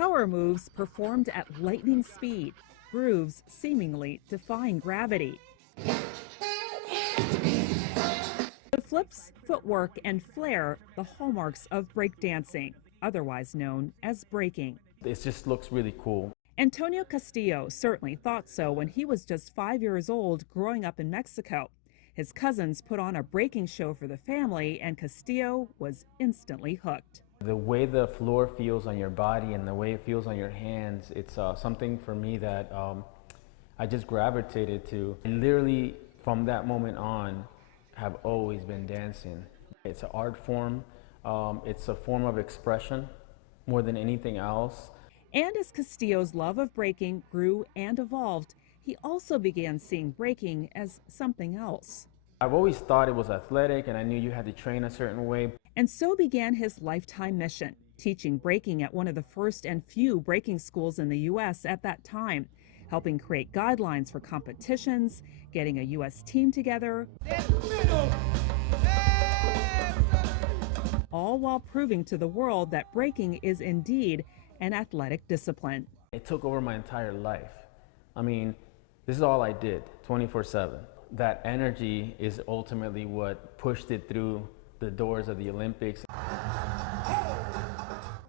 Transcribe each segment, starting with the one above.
Power moves performed at lightning speed, grooves seemingly defying gravity. The flips, footwork, and flair, the hallmarks of breakdancing, otherwise known as breaking. It just looks really cool. Antonio Castillo certainly thought so when he was just 5 years old growing up in Mexico. His cousins put on a breaking show for the family, and Castillo was instantly hooked. The way the floor feels on your body and the way it feels on your hands, it's something for me that I just gravitated to. And literally from that moment on, have always been dancing. It's an art form. It's a form of expression more than anything else. And as Castillo's love of breaking grew and evolved, he also began seeing breaking as something else. I've always thought it was athletic, and I knew you had to train a certain way. And so began his lifetime mission, teaching breaking at one of the first and few breaking schools in the U.S. at that time, helping create guidelines for competitions, getting a U.S. team together, all while proving to the world that breaking is indeed an athletic discipline. It took over my entire life. I mean, this is all I did, 24/7. That energy is ultimately what pushed it through the doors of the Olympics.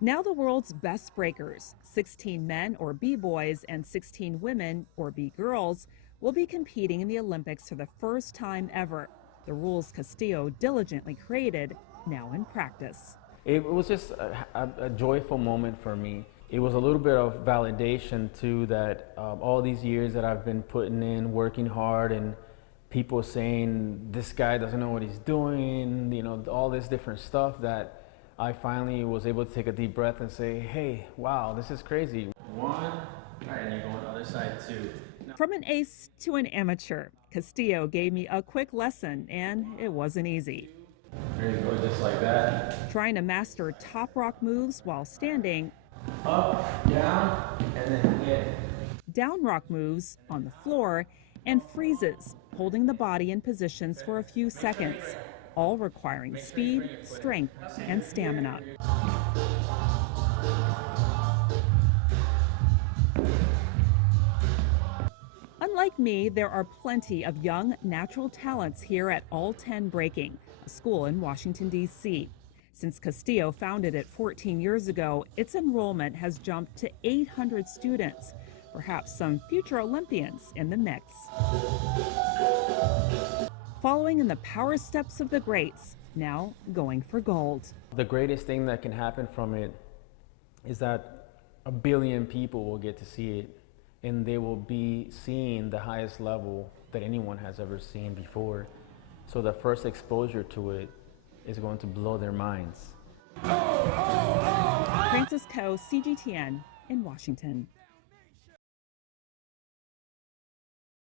Now the world's best breakers, 16 men or B-boys and 16 women or B-girls, will be competing in the Olympics for the first time ever. The rules Castillo diligently created, now in practice. It was just a joyful moment for me. It was a little bit of validation too, that all these years that I've been putting in, working hard, and people saying this guy doesn't know what he's doing, you know, all this different stuff, that I finally was able to take a deep breath and say, hey, wow, this is crazy. One, all right, and you're going the other side too. From an ace to an amateur, Castillo gave me a quick lesson, and it wasn't easy. There you go, just like that. Trying to master top rock moves while standing, Up, down, and then in. down rock moves on the floor, and freezes, holding the body in positions for a few seconds, all requiring speed, strength, and stamina. Unlike me, there are plenty of young, natural talents here at All 10 Breaking, a school in Washington, D.C. Since Castillo founded it 14 years ago, its enrollment has jumped to 800 students, perhaps some future Olympians in the mix. Following in the power steps of the greats, now going for gold. The greatest thing that can happen from it is that 1 billion people will get to see it, and they will be seeing the highest level that anyone has ever seen before. So the first exposure to it is going to blow their minds. Frances Coe, CGTN in Washington.